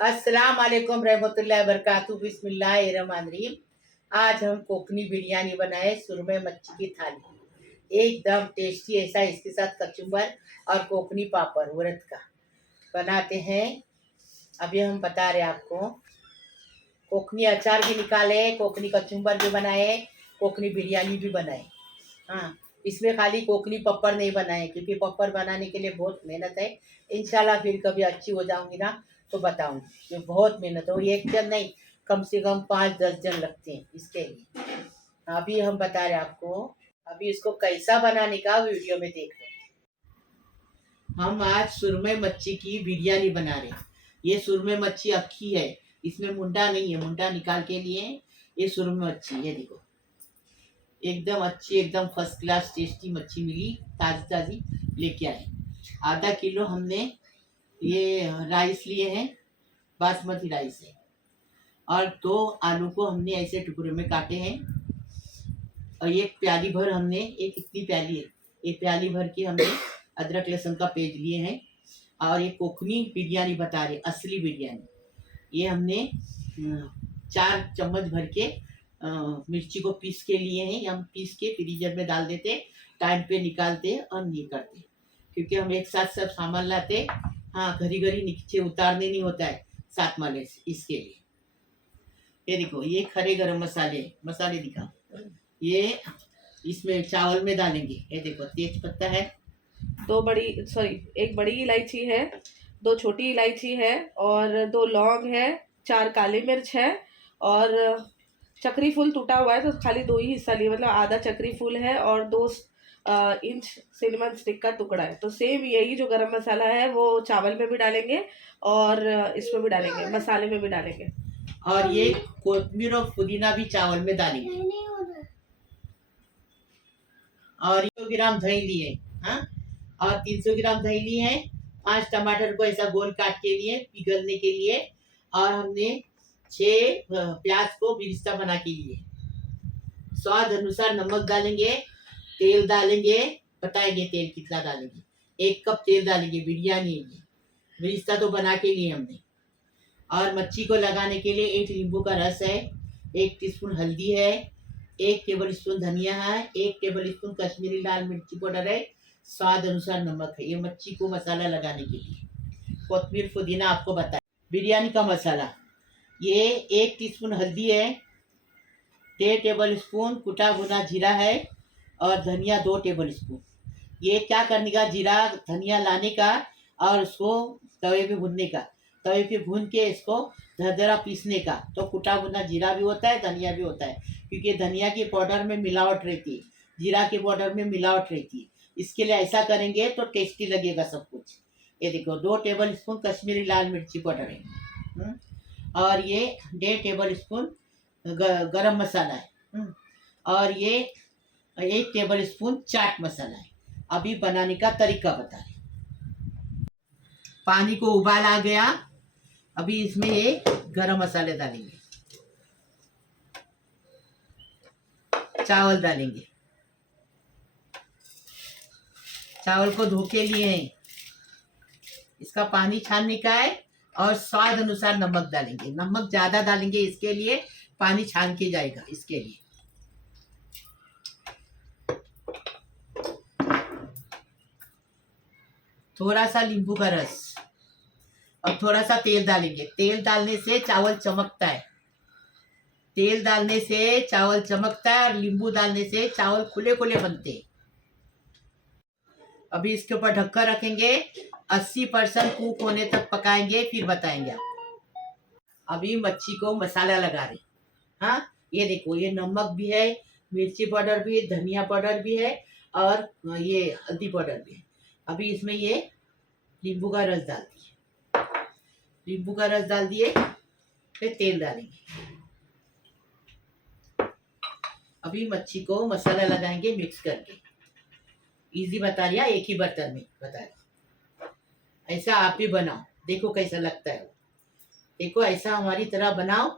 अस्सलाम वालेकुम रहमतुल्लाहि बरकातहू बिस्मिल्लाहिर्रहमानिर्रहीम। आज हम कोकनी बिरयानी बनाए, सुरमे मच्छी की थाली एकदम टेस्टी। ऐसा इसके साथ कचुम्बर और कोकनी पापड़ उड़द का बनाते हैं। अभी हम बता रहे आपको। कोकनी अचार भी निकाले, कोकनी कचुम्बर भी बनाए, कोकनी बिरयानी भी बनाए। हाँ, इसमें खाली कोकनी पपड़ नहीं बनाए क्योंकि पपड़ बनाने के लिए बहुत मेहनत है। इंशाल्लाह फिर कभी अच्छी हो जाऊंगी ना तो बताऊंगी। ये बहुत मेहनत हो, एक जन नहीं, कम से कम 5-10 जन लगते हैं इसके लिए। अभी हम बता रहे आपको। अभी इसको कैसा बनाने का वीडियो में देख लो। हम आज सुरमे मच्छी की बिरयानी बना रहे हैं। ये सुरमे मच्छी अक्खी है, इसमें मुंडा नहीं है। मुंडा निकाल के लिए ये सुरमे मच्छी, ये देखो एकदम अच्छी, एकदम फर्स्ट क्लास टेस्टी मच्छी मिली, ताज़ी ताज़ी लेके आए। आधा किलो हमने ये राइस लिए हैं, बासमती राइस है। और 2 आलू को हमने ऐसे टुकड़े में काटे हैं। और एक प्याली भर हमने, एक कितनी प्याली है, एक प्याली भर के हमने अदरक लहसुन का पेस्ट लिए हैं। और ये कोकनी बिरयानी बता रहे, असली बिरयानी। ये हमने 4 चम्मच भर के मिर्ची को पीस के लिए हैं। हम पीस के फ्रीजर में डाल देते, टाइम पे निकालते और नहीं करते क्योंकि हम एक साथ सब सामान लाते। हाँ, घड़ी घड़ी नीचे उतारने नहीं होता है साथ माले से, इसके लिए। ये देखो, ये खड़े गरम मसाले दिखा। ये इसमें चावल में डालेंगे। ये देखो, तेज पत्ता है, एक बड़ी इलायची है, 2 छोटी इलायची है और 2 लौंग है, 4 काली मिर्च है और चक्री फूल टूटा हुआ है तो खाली 2 ही हिस्सा लिए, मतलब आधा चक्री फूल है और 2 इंच सिनेमन स्टिक का टुकड़ा है। तो सेम यही जो गरम मसाला है वो चावल में भी डालेंगे और इसमें भी डालेंगे, मसाले में भी डालेंगे। और ये कोथिमीर और पुदीना भी चावल में डालेंगे। और 100 ग्राम दही लिए, हाँ, और 300 ग्राम दही लिए हैं। 5 टमाटर को ऐसा गोल काट के लिए पिघलने के लिए। और हमने 6 प्याज को बिरिस्ता बना के लिए। स्वाद अनुसार नमक डालेंगे, तेल डालेंगे, बताएंगे तेल कितना डालेंगे। 1 कप तेल डालेंगे, बिरयानी है, बिरिस्ता तो बना के लिए हमने। और मच्छी को लगाने के लिए 1 नींबू का रस है, 1 टीस्पून हल्दी है, 1 टेबल स्पून धनिया है, 1 टेबल स्पून कश्मीरी लाल मिर्ची पाउडर है, स्वाद अनुसार नमक है। ये मच्छी को मसाला लगाने के लिए। कोथिमीर पुदीना आपको बताया। बिरयानी का मसाला, ये 1 टीस्पून हल्दी है, 1.5 टेबल स्पून कुटा भुना जीरा है और धनिया 2 टेबल स्पून। ये क्या करने का, जीरा धनिया लाने का और उसको तवे पे भूनने का। तवे पे भून के इसको दरदरा पीसने का। तो कुटा भुना जीरा भी होता है, धनिया भी होता है, क्योंकि धनिया के पाउडर में मिलावट रहती है, जीरा के पाउडर में मिलावट रहती है। इसके लिए ऐसा करेंगे तो टेस्टी लगेगा सब कुछ। ये देखो, 2 टेबल स्पून कश्मीरी लाल मिर्ची पाउडर है। और ये 1.5 टेबल स्पून गरम मसाला है। और ये 1 टेबल स्पून चाट मसाला है। अभी बनाने का तरीका बता रहे। पानी को उबाल आ गया, अभी इसमें ये गरम मसाले डालेंगे, चावल डालेंगे। चावल को धो के लिए हैं, इसका पानी छानने का है। और स्वाद अनुसार नमक डालेंगे, नमक ज्यादा डालेंगे इसके लिए, पानी छान के जाएगा इसके लिए। थोड़ा सा नींबू का रस और थोड़ा सा तेल डालेंगे। तेल डालने से चावल चमकता है, तेल डालने से चावल चमकता है और नींबू डालने से चावल खुले खुले बनते हैं। अभी इसके ऊपर ढक्कन रखेंगे, 80% कुक होने तक पकाएंगे, फिर बताएंगे आपको। अभी मच्छी को मसाला लगा रहे। हाँ, ये देखो, ये नमक भी है, मिर्ची पाउडर भी है, धनिया पाउडर भी है और ये हल्दी पाउडर भी है। अभी इसमें ये नींबू का रस डाल दिए, नींबू का रस डाल दिए, फिर तेल डालेंगे। अभी मच्छी को मसाला लगाएंगे मिक्स करके। इजी बता दिया, एक ही बर्तन में बता दिया। ऐसा आप भी बनाओ, देखो कैसा लगता है। देखो, ऐसा हमारी तरह बनाओ,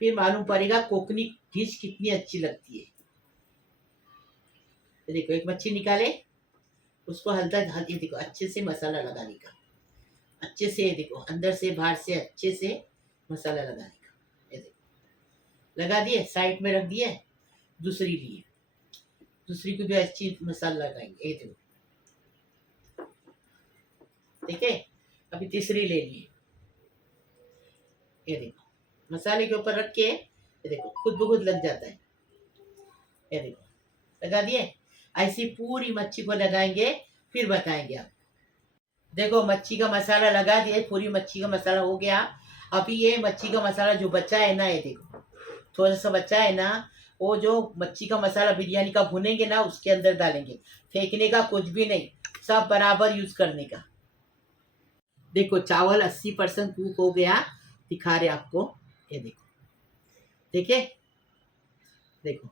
फिर मालूम पड़ेगा कोकनी डिश कितनी अच्छी लगती है। तो देखो, एक मच्छी निकाले, उसको हल्का हल्की, देखो अच्छे से मसाला लगाने का, अच्छे से। देखो, अंदर से बाहर से अच्छे से मसाला लगाने का। ये देखो लगा दिए, साइड में रख दिए। दूसरी लिए, दूसरी को भी अच्छी मसाला लगाएंगे। ये देखो, ठीक है। अभी तीसरी ले लिए। ये देखो मसाले के ऊपर रख के, ये देखो खुद ब खुद लग जाता है। ये देखो लगा दिए। ऐसी पूरी मच्छी को लगाएंगे, फिर बताएंगे आप। देखो मच्छी का मसाला लगा दिए, पूरी मच्छी का मसाला हो गया। अभी ये मच्छी का मसाला जो बचा है ना, ये देखो थोड़ा सा बचा है ना, वो जो मच्छी का मसाला बिरयानी का भुनेंगे ना, उसके अंदर डालेंगे। फेंकने का कुछ भी नहीं, सब बराबर यूज करने का। देखो चावल 80% कुक हो गया, दिखा रहे आपको। ये देखो, देखिए देखो।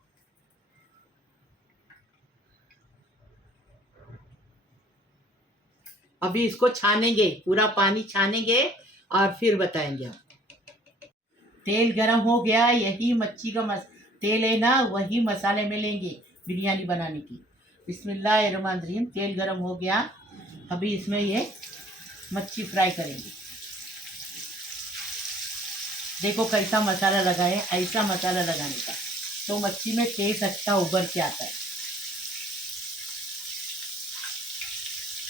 अभी इसको छानेंगे, पूरा पानी छानेंगे और फिर बताएंगे हम। तेल गरम हो गया, यही मच्छी का तेल है ना, वही मसाले में लेंगे बिरयानी बनाने की। बिस्मिल्लाहिर्रहमानिर्रहीम। तेल गरम हो गया, अभी इसमें ये मच्छी फ्राई करेंगे। देखो कैसा मसाला लगाए, ऐसा मसाला लगाने का तो मच्छी में टेस्ट अच्छा उभर के आता है।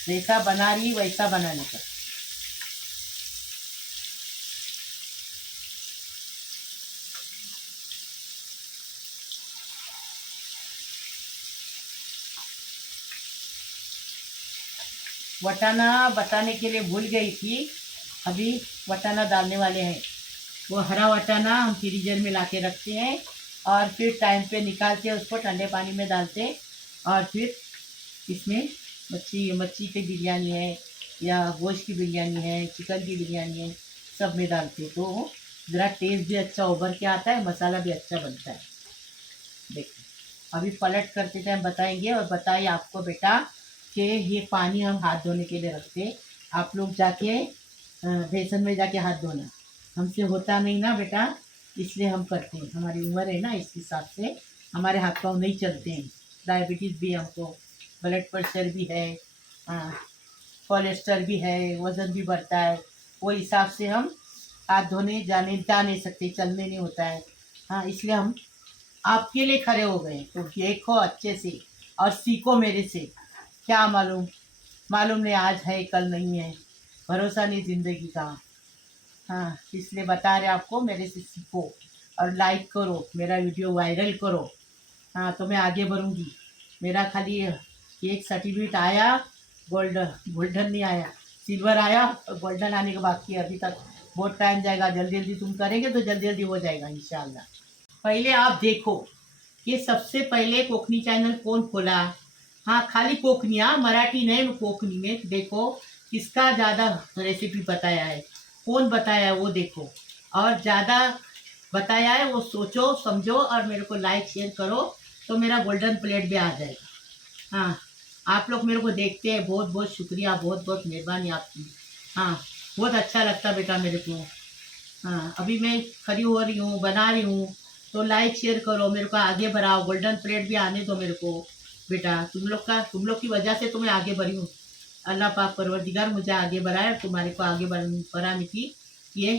जैसा बना रही वैसा बनाने का। वटाना बताने के लिए भूल गई थी, अभी वटाना डालने वाले हैं। वो हरा वटाना हम फ्रीजर में लाके रखते हैं और फिर टाइम पे निकालते हैं, उसको ठंडे पानी में डालते हैं और फिर इसमें मच्छी की बिरयानी है या गोश्त की बिरयानी है, चिकन की बिरयानी है, सब में डालते हैं तो ज़रा टेस्ट भी अच्छा उभर के आता है, मसाला भी अच्छा बनता है। देखो अभी पलट करते टाइम बताएंगे और बताइए आपको बेटा कि ये पानी हम हाथ धोने के लिए रखते। आप लोग जाके बेसन में जाके हाथ धोना, हमसे होता नहीं ना बेटा, इसलिए हम करते हैं। हमारी उम्र है ना, इस हिसाब से हमारे हाथ पाँव नहीं चलते हैं। डायबिटीज़ भी हमको, ब्लड प्रेशर भी है, कोलेस्ट्रॉल भी है, वज़न भी बढ़ता है। वो हिसाब से हम हाथ धोने जा नहीं सकते, चलने नहीं होता है। हाँ, इसलिए हम आपके लिए खड़े हो गए। तो देखो अच्छे से और सीखो मेरे से। क्या मालूम, मालूम नहीं आज है कल नहीं है, भरोसा नहीं ज़िंदगी का। हाँ, इसलिए बता रहे आपको, मेरे से सीखो और लाइक करो, मेरा वीडियो वायरल करो। हाँ, तो मैं आगे बढ़ूँगी। मेरा खाली एक सर्टिफिकेट आया, गोल्डन नहीं आया, सिल्वर आया और गोल्डन आने के बाकी है अभी तक। बहुत टाइम जाएगा, जल्दी जल्दी तुम करेंगे तो जल्दी जल्दी हो जाएगा इंशाल्लाह। पहले आप देखो कि सबसे पहले कोकनी चैनल कौन खोला। हाँ, खाली कोकनी, हाँ मराठी नहीं, कोकनी में देखो किसका ज़्यादा रेसिपी बताया है, कौन बताया है वो देखो, और ज़्यादा बताया है वो सोचो समझो और मेरे को लाइक शेयर करो तो मेरा गोल्डन प्लेट भी आ जाएगा। हाँ, आप लोग मेरे को देखते हैं, बहुत बहुत शुक्रिया, बहुत बहुत मेहरबानी आपकी। हाँ, बहुत अच्छा लगता बेटा मेरे को। हाँ, अभी मैं खड़ी हो रही हूँ, बना रही हूँ, तो लाइक शेयर करो, मेरे को आगे बढ़ाओ, गोल्डन प्लेट भी आने दो मेरे को बेटा। तुम लोग की वजह से तो मैं आगे बढ़ी हूँ। अल्लाह पाक परवरदिगार मुझे आगे बढ़ाए और तुम्हारे को आगे बढ़ाने की ये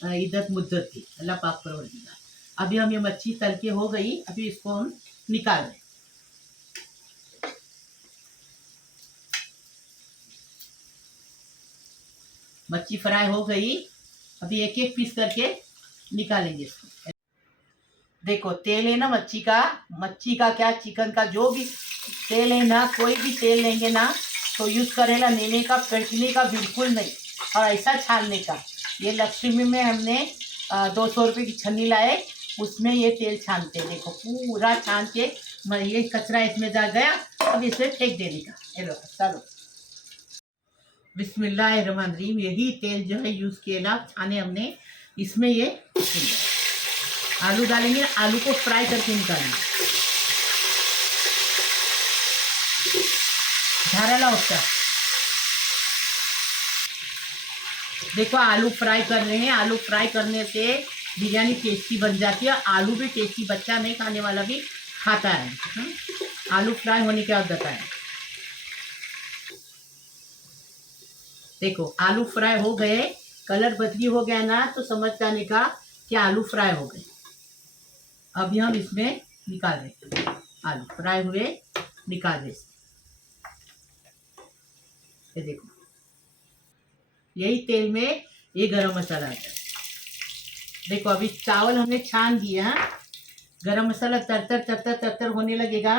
इद्दत मुद्दत थी, अल्लाह पाक परवरदिगार। अभी हम ये मच्छी तल के हो गई, अभी इसको हम निकाल रहे। मच्छी फ्राई हो गई, अभी एक एक पीस करके निकालेंगे इसको। देखो तेल है ना मच्छी का क्या चिकन का जो भी तेल है ना, कोई भी तेल लेंगे ना तो यूज़ करेला, लेने का फेंकने का बिल्कुल नहीं, और ऐसा छानने का। ये लक्ष्मी में हमने 200 रुपये की छन्नी लाए, उसमें ये तेल छानते। देखो पूरा छान के ये कचरा इसमें जा गया, अब इसमें फेंक देने का। ये लो, चलो बिस्मिल्लाहिर्रहमानिर्रहीम। यही तेल जो है यूज़ किया छाने हमने, इसमें ये आलू डालेंगे, आलू को फ्राई करके निकालेंगे। झारेला होता, देखो आलू फ्राई कर रहे हैं। आलू फ्राई करने से बिरयानी टेस्टी बन जाती है। आलू भी टेस्टी, बच्चा नहीं खाने वाला भी खाता है। आलू फ्राई होने के बाद बताएं। देखो आलू फ्राई हो गए, कलर बदली हो गया ना तो समझ जाने का कि आलू फ्राई हो गए। अभी हम इसमें निकाल रहे, आलू फ्राई हुए निकाल रहे। ये देखो, यही तेल में ये गरम मसाला है। देखो अभी चावल हमने छान दिया, गरम मसाला तरतर तरतर तरतर होने लगेगा।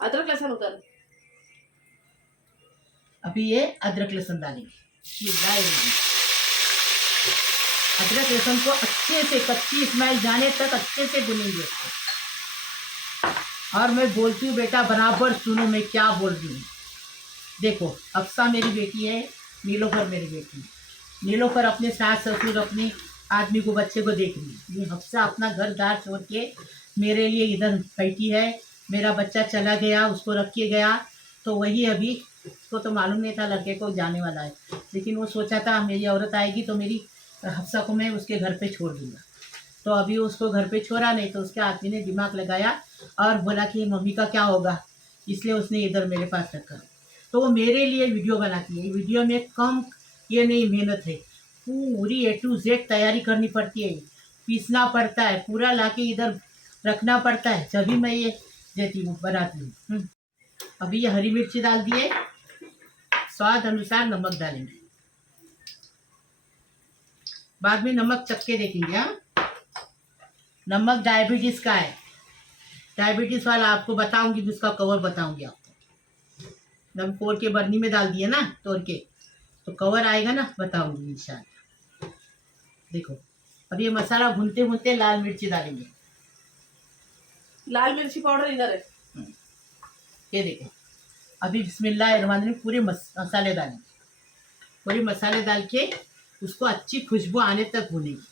अदरक लहसुन उधर, अभी ये अदरक लहसुन डालेंगे। अदरक लहसुन को अच्छे से कच्ची स्मेल जाने तक अच्छे से भुनेंगे उसको। और मैं बोलती हूँ बेटा बराबर सुनो मैं क्या बोल रही हूँ। देखो हफ्सा मेरी बेटी है, नीलोफर मेरी बेटी है। नीलोफर अपने सास ससुर अपने आदमी को बच्चे को देख रही है। ये हफ्सा अपना घर दार छोड़ के मेरे लिए इधर बैठी है। मेरा बच्चा चला गया, उसको रख के गया, तो वही अभी उसको तो मालूम नहीं था लड़के को जाने वाला है, लेकिन वो सोचा था मेरी औरत आएगी तो मेरी हफ्सा को मैं उसके घर पे छोड़ दूँगा। तो अभी उसको घर पे छोड़ा नहीं, तो उसके आदमी ने दिमाग लगाया और बोला कि मम्मी का क्या होगा, इसलिए उसने इधर मेरे पास रखा। तो वो मेरे लिए वीडियो बनाती है। वीडियो में कम ये नहीं मेहनत है, पूरी A to Z तैयारी करनी पड़ती है, पीसना पड़ता है, पूरा लाके इधर रखना पड़ता है, जब भी मैं ये देती हूँ बनाती हूँ। अभी ये हरी मिर्ची डाल दिए, स्वाद अनुसार नमक डालेंगे, बाद में नमक चख के देखेंगे। हाँ, नमक डायबिटीज का है, डायबिटीज वाला आपको बताऊंगी, उसका कवर बताऊंगी आपको। जब फोड़ के बर्नी में डाल दिए ना तोड़ के, तो कवर आएगा ना, बताऊंगी इंशाल्लाह। देखो अब ये मसाला भूनते भूनते लाल मिर्ची डालेंगे। लाल मिर्ची पाउडर इधर है। ये देखो अभी बिस्मिल्लाहिर्रहमानिर्रहीम पूरे मसाले डालेंगे। पूरे मसाले डाल के उसको अच्छी खुशबू आने तक भूनेंगे।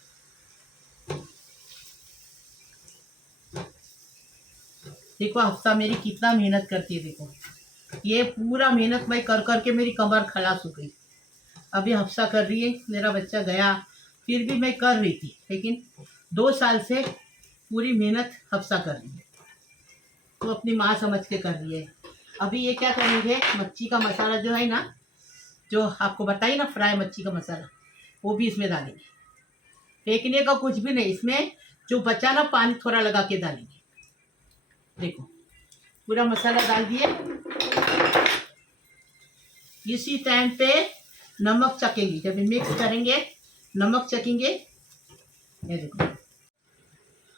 देखो हफ्सा मेरी कितना मेहनत करती है। देखो ये पूरा मेहनत मैं कर कर के मेरी कमर खलास हो गई। अभी हफ्सा कर रही है, मेरा बच्चा गया फिर भी मैं कर रही थी, लेकिन 2 साल से पूरी मेहनत हफ्सा कर रही है, तो अपनी माँ समझ के कर रही है। अभी ये क्या करेंगे, मच्छी का मसाला जो है ना, जो आपको बताइए ना फ्राई मच्छी का मसाला, वो भी इसमें डालेंगे। फेंकने का कुछ भी नहीं, इसमें जो बचा ना पानी थोड़ा लगा के डालेंगे। देखो पूरा मसाला डाल दिए। इसी टाइम पे नमक चखेंगे, जब मिक्स करेंगे नमक चखेंगे। ये देखो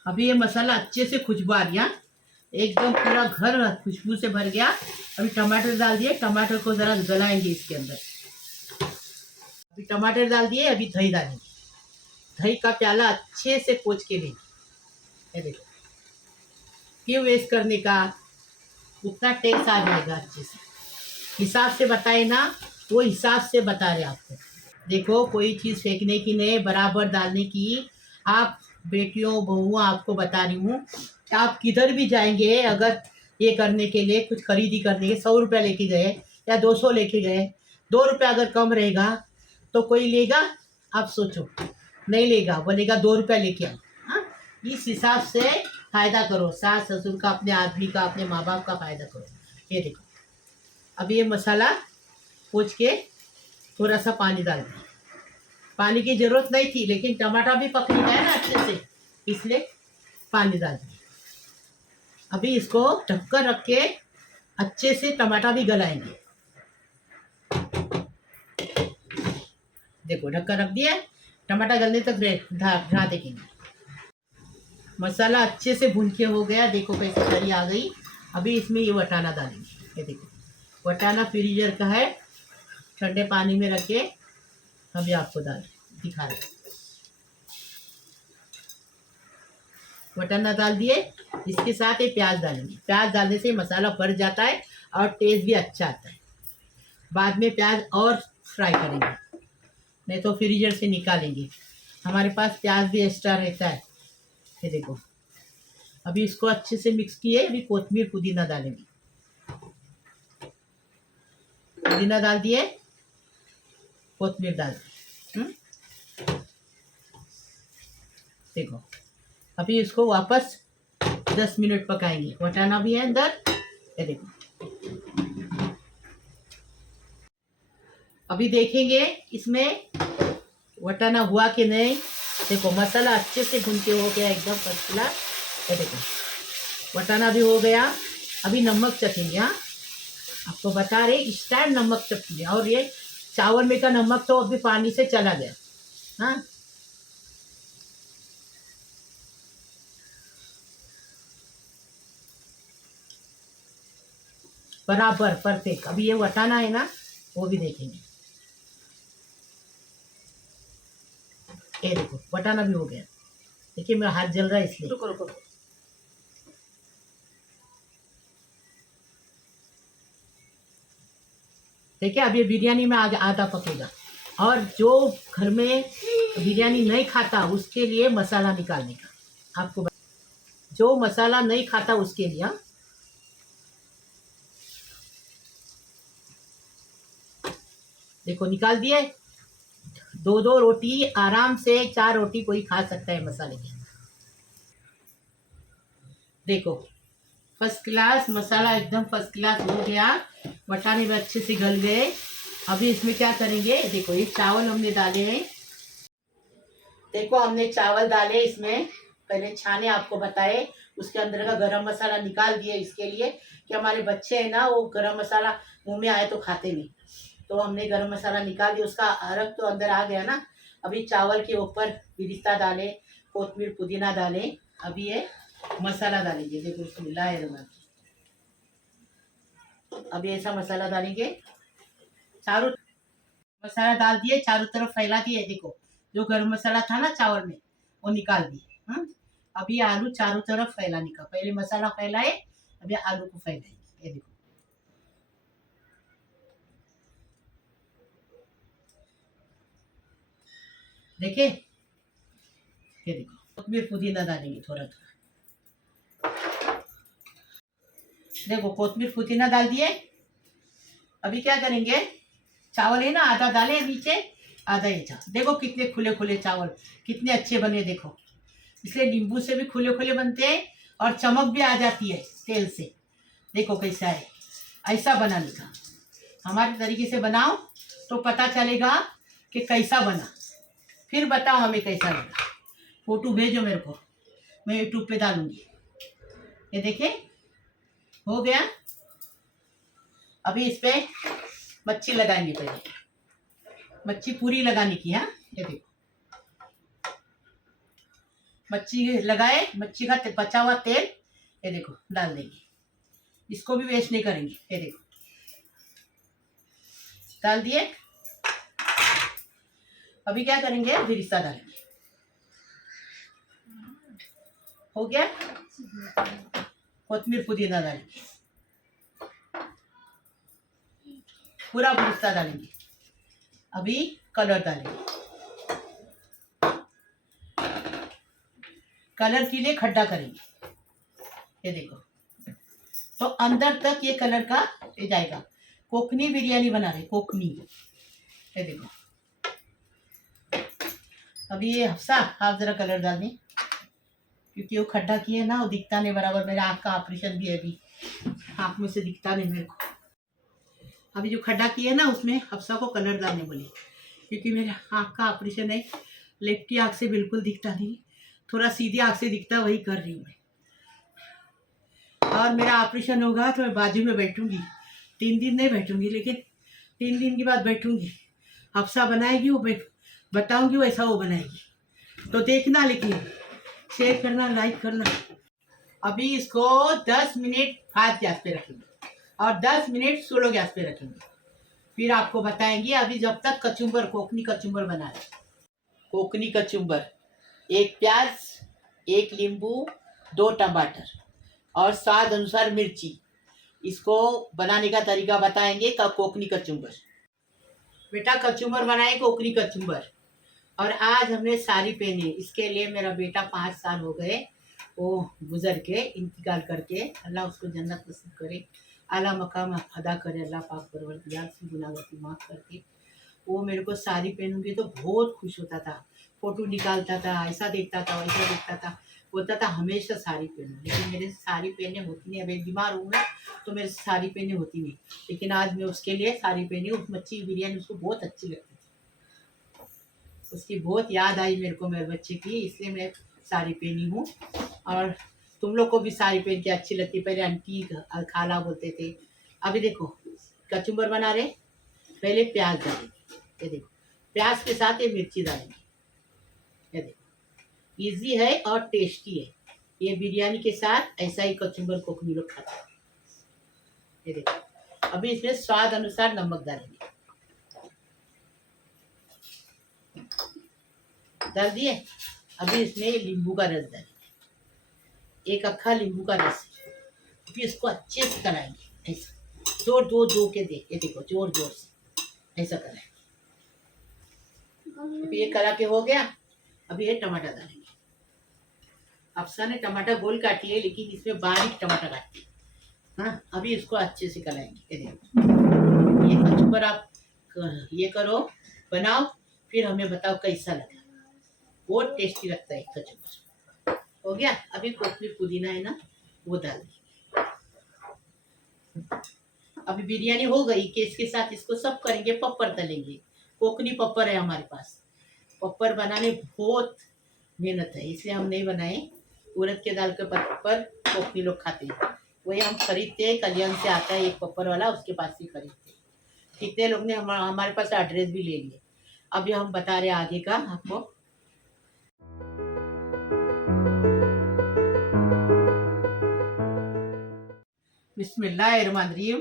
अभी ये मसाला अच्छे से खुशबू आ रही है, एकदम पूरा घर खुशबू से भर गया। अभी टमाटर डाल दिए, टमाटर को ज़रा गलाएंगे इसके अंदर। अभी टमाटर डाल दिए, अभी दही डालेंगे। दही का प्याला अच्छे से पोंछ के लेंगे। ये देखो क्यों वेस्ट करने का, उतना टेस्ट आ जाएगा अच्छे से। हिसाब से बताए ना, वो हिसाब से बता रहे आपको। देखो कोई चीज़ फेंकने की नहीं, बराबर डालने की। आप बेटियों बहुओं आपको बता रही हूँ, आप किधर भी जाएंगे अगर ये करने के लिए, कुछ खरीदी करने के 100 रुपया लेके गए या 200 लेके गए, 2 रुपया अगर कम रहेगा तो कोई लेगा? आप सोचो, नहीं लेगा, बोलेगा 2 रुपया लेके आओ। हाँ, इस हिसाब से फ़ायदा करो, सास ससुर का, अपने आदमी का, अपने माँ बाप का फ़ायदा करो। ये देखो अभी ये मसाला पोंछ के थोड़ा सा पानी डाल दिया। पानी की ज़रूरत नहीं थी, लेकिन टमाटर भी पकने गया ना अच्छे से, इसलिए पानी डाल दिया। अभी इसको ढककर रख के अच्छे से टमाटर भी गलाएंगे। देखो ढककर रख दिया, टमाटर गलने तक ढा देंगे। मसाला अच्छे से भून के हो गया, देखो कैसे तरी आ गई। अभी इसमें ये वटाना डालेंगे। ये देखो वटाना फ्रीजर का है, ठंडे पानी में रखे, अभी आपको दिखा रहे। वटाना डाल दिए, इसके साथ ये प्याज डालेंगे। प्याज डालने से मसाला बढ़ जाता है और टेस्ट भी अच्छा आता है। बाद में प्याज और फ्राई करेंगे, नहीं तो फ्रीजर से निकालेंगे। हमारे पास प्याज भी एक्स्ट्रा रहता है। ये देखो अभी इसको अच्छे से मिक्स किए, अभी कोथिमीर पुदीना डालेंगे। पुदीना डाल दिए, कोथिमीर डाल दिए। देखो अभी इसको वापस 10 मिनट पकाएंगे। वटाना भी है अंदर। ये देखो अभी देखेंगे इसमें वटाना हुआ कि नहीं। देखो मसाला अच्छे से भून के हो गया एकदम फर्स्ट क्लास। ये देखो वटाना भी हो गया। अभी नमक चखेंगे। हाँ, आपको बता रहे इंस्टेंट नमक चखेंगे। और ये चावल में का नमक तो अभी पानी से चला गया। हाँ, बराबर परफेक्ट। अभी ये वटाना है ना, वो भी देखेंगे। ये देखो वटाना भी हो गया। देखिए मेरा हाथ जल रहा है इसलिए। रुको रुको। देखिए अब ये बिरयानी में आधा पकेगा। और जो घर में बिरयानी नहीं खाता उसके लिए मसाला निकालने का आपको जो मसाला नहीं खाता उसके लिए। हाँ? देखो निकाल दिए। दो दो रोटी आराम से, 4 रोटी कोई खा सकता है मसाले की। देखो फर्स्ट क्लास मसाला एकदम फर्स्ट क्लास हो गया। वटाने भी अच्छे से गल गए। अभी इसमें क्या करेंगे, देखो ये चावल हमने डाले हैं। देखो हमने चावल डाले इसमें, पहले छाने आपको बताए। उसके अंदर का गरम मसाला निकाल दिए इसके लिए कि हमारे बच्चे हैं ना, वो गरम मसाला मुंह में आए तो खाते नहीं। तो हमने गरम मसाला निकाल दिया, उसका अरक तो अंदर आ गया ना। अभी चावल के ऊपर बिरिस्ता डाले, कोतमीर पुदीना डाले। अभी ये मसाला डालेंगे। देखो बिस्मिल्लाहिर्रहमानिर्रहीम। अभी ऐसा मसाला डालेंगे। चारों मसाला डाल दिए, चारों तरफ फैला दिए। देखो जो गरम मसाला था ना चावल में, वो निकाल दिए। हाँ, अभी आलू चारों तरफ फैलाने का। पहले मसाला फैलाए, अभी आलू को फैलाएंगे। ये देखो देखे, ये देखो कोतमीर पुदीना डालेंगे थोड़ा थोड़ा। देखो कोतमीर पुदीना डाल दिए। अभी क्या करेंगे, चावल है ना आधा डाले नीचे, आधा ये। देखो कितने खुले खुले चावल, कितने अच्छे बने। देखो इसलिए नींबू से भी खुले खुले बनते हैं और चमक भी आ जाती है तेल से। देखो कैसा है, ऐसा बनाने का। हमारे तरीके से बनाओ तो पता चलेगा कि कैसा बना। फिर बताओ हमें कैसा लगा। फोटो भेजो मेरे को, मैं यूट्यूब पे डालूंगी। ये देखिए हो गया। अभी इस पे मच्छी लगाएंगे। पहले मच्छी पूरी लगाने की। हाँ, ये देखो मच्छी लगाए, मच्छी का बचा हुआ तेल ये देखो डाल देंगे। इसको भी वेस्ट नहीं करेंगे। ये देखो डाल दिए। अभी क्या करेंगे, बिरिस्ता डालेंगे। हो गया। कोतमीर पुदीना डालेंगे, पूरा बिरिस्ता डालेंगे। अभी कलर डालेंगे। कलर के लिए खड्डा करेंगे। ये देखो तो अंदर तक ये कलर का ये जाएगा। कोकनी बिरयानी बना रहे, कोकनी। ये देखो अभी ये हफ्सा आप जरा कलर डाल दें, क्योंकि वो खड्डा किए ना, वो दिखता नहीं बराबर। मेरे आँख का ऑपरेशन भी है, अभी आँख में से दिखता नहीं मेरे को। अभी जो खड्डा किए ना उसमें हफ्सा को कलर डालने बोले, क्योंकि मेरे आँख का ऑपरेशन है। लेफ्ट की आँख से बिल्कुल दिखता नहीं, थोड़ा सीधी आँख से दिखता, वही कर रही हूँ मैं। और मेरा ऑपरेशन होगा तो मैं बाजू में बैठूंगी। 3 दिन नहीं बैठूंगी, लेकिन 3 दिन के बाद बैठूंगी। हफ्सा बनाएगी वो, बताऊंगी वैसा वो बनाएगी। तो देखना, लेकिन शेयर करना, लाइक करना। अभी इसको 10 मिनट फास्ट गैस पे रखेंगे और 10 मिनट स्लो गैस पे रखेंगे। फिर आपको बताएंगे। अभी जब तक कचुम्बर, कोकनी कचुम्बर बना रहे। कोकनी कचुम्बर, 1 प्याज, 1 नींबू, 2 टमाटर और स्वाद अनुसार मिर्ची। इसको बनाने का तरीका बताएंगे। कोकनी कचुम्बर, बेटा कचुम्बर बनाए कोकनी कचुम्बर। और आज हमने साड़ी पहनी। इसके लिए मेरा बेटा 5 साल हो गए वो गुजर के, इंतकाल करके। अल्लाह उसको जन्नत नसीब करे, आला मकाम अदा करे अल्लाह पाक परवरदिगार से गुनाहगार माफ़ करके। वो मेरे को साड़ी पहनूंगी तो बहुत खुश होता था, फोटो निकालता था, ऐसा देखता था वैसा देखता था, बोलता था हमेशा साड़ी पहनो। लेकिन मेरे से साड़ी पहने होती नहीं। अभी बीमार हूँ ना, तो मेरे से साड़ी पहने होती नहीं। लेकिन आज मैं उसके लिए साड़ी पहनी। उस मच्छी की बिरयानी उसको बहुत अच्छी लगती थी। उसकी बहुत याद आई मेरे को मेरे बच्चे की, इसलिए मैं साड़ी पहनी हूँ। और तुम लोग को भी साड़ी पहन के अच्छी लगती, पहले आंटी खाला बोलते थे। अभी देखो कचुम्बर बना रहे, पहले प्याज डालेंगे, ये देखो प्याज के साथ ये मिर्ची डालेंगे, ये देखो इजी है और टेस्टी है। ये बिरयानी के साथ ऐसा ही कचुम्बर कोकनी लोग खाते हैं। ये देखो अभी इसमें स्वाद अनुसार नमक डालेंगे, डाल दिए। अभी इसमें नींबू का रस डालेंगे, एक अक्खा नींबू का रस। फिर इसको अच्छे से कराएंगे, ऐसा जोर जोर जोर के दे, ये देखो जोर जोर से ऐसा कराएंगे। अभी ये करा के हो गया। अभी ये टमाटर डालेंगे। अफसा ने टमाटर गोल काटी है, लेकिन इसमें बारीक टमाटर काटी है। हाँ, अभी इसको अच्छे से कराएंगे। ये देखो ये कचुम्बर आप ये करो, बनाओ, फिर हमें बताओ कैसा लगा। बहुत टेस्टी लगता है कचुम्बर। हो गया। अभी कोकनी पुदीना है ना, वो डाल दी। अभी बिरयानी हो गई कि इसके साथ इसको सब करेंगे, पप्पर तलेंगे। कोकनी पप्पर है हमारे पास। पप्पर बनाने बहुत मेहनत है, इसलिए हम नहीं बनाए। उड़द के दाल के पप्पर कोकनी लोग खाते हैं, वही हम खरीदते हैं। कल्याण से आता है एक पप्पर वाला, उसके पास ही खरीदते हैं। कितने लोग ने हमारे पास एड्रेस भी ले लिए। अभी हम बता रहे आगे का आपको। बिस्मिल्लाहिर्रहमानिर्रहीम।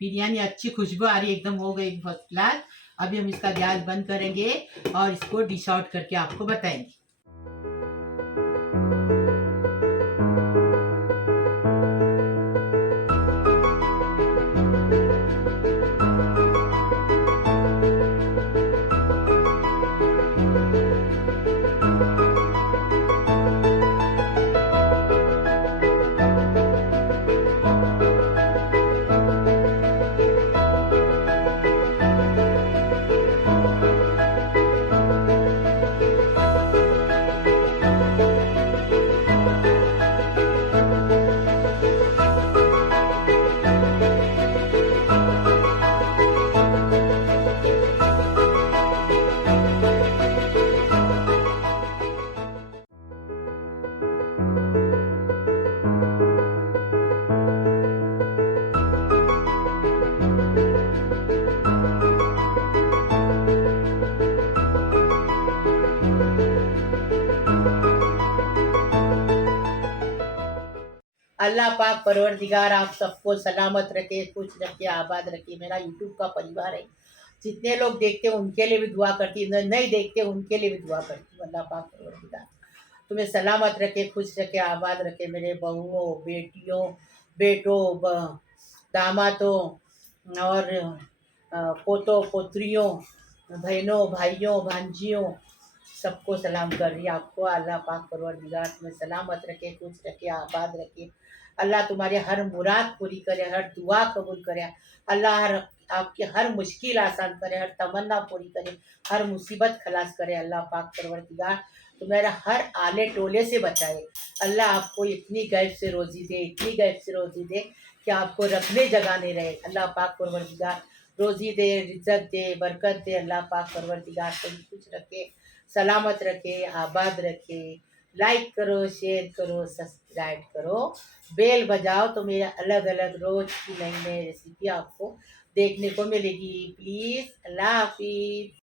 बिरयानी अच्छी खुशबू आ रही है, एकदम हो गई फर्स्ट क्लास। अभी हम इसका गैस बंद करेंगे और इसको डिश आउट करके आपको बताएंगे। अल्लाह पाक परवरदिगार आप सबको सलामत रखे, खुश रखे, आबाद रखे। मेरा यूट्यूब का परिवार है, जितने लोग देखते हैं उनके लिए भी दुआ करती हूँ, नहीं देखते उनके लिए भी दुआ करती हूँ। अल्लाह पाक परवरदिगार तुम्हें सलामत रखे, खुश रखे, आबाद रखे। मेरे बहुओं, बेटियों, बेटों, दामादों और पोतों पोत्रियों, बहनों, भाइयों, भांजियों, सबको सलाम कर रही है। आपको अल्लाह पाक परवरदिगार तुम्हें सलामत रखे, खुश रखे, आबाद रखे। अल्लाह तुम्हारे हर मुराद पूरी करे, हर दुआ कबूल करे। अल्लाह आपकी हर मुश्किल आसान करे, हर तमन्ना पूरी करे, हर मुसीबत खलास करे। अल्लाह पाक परवरदिगार तुम्हारा हर आले टोले से बचाए। अल्लाह आपको इतनी गैब से रोज़ी दे, इतनी गैब से रोज़ी दे कि आपको रखने जगह नहीं रहे। अल्लाह पाक परवरदिगार रोज़ी दे, रिज़्क़ दे, बरकत दे। अल्लाह पाक परवरदिगार को खुश रखे, सलामत रखे, आबाद रखे। लाइक करो, शेयर करो, सब्सक्राइब करो, बेल बजाओ, तो मेरा अलग अलग रोज़ की नई नई रेसिपी आपको देखने को मिलेगी। प्लीज़, अल्लाह हाफिज़।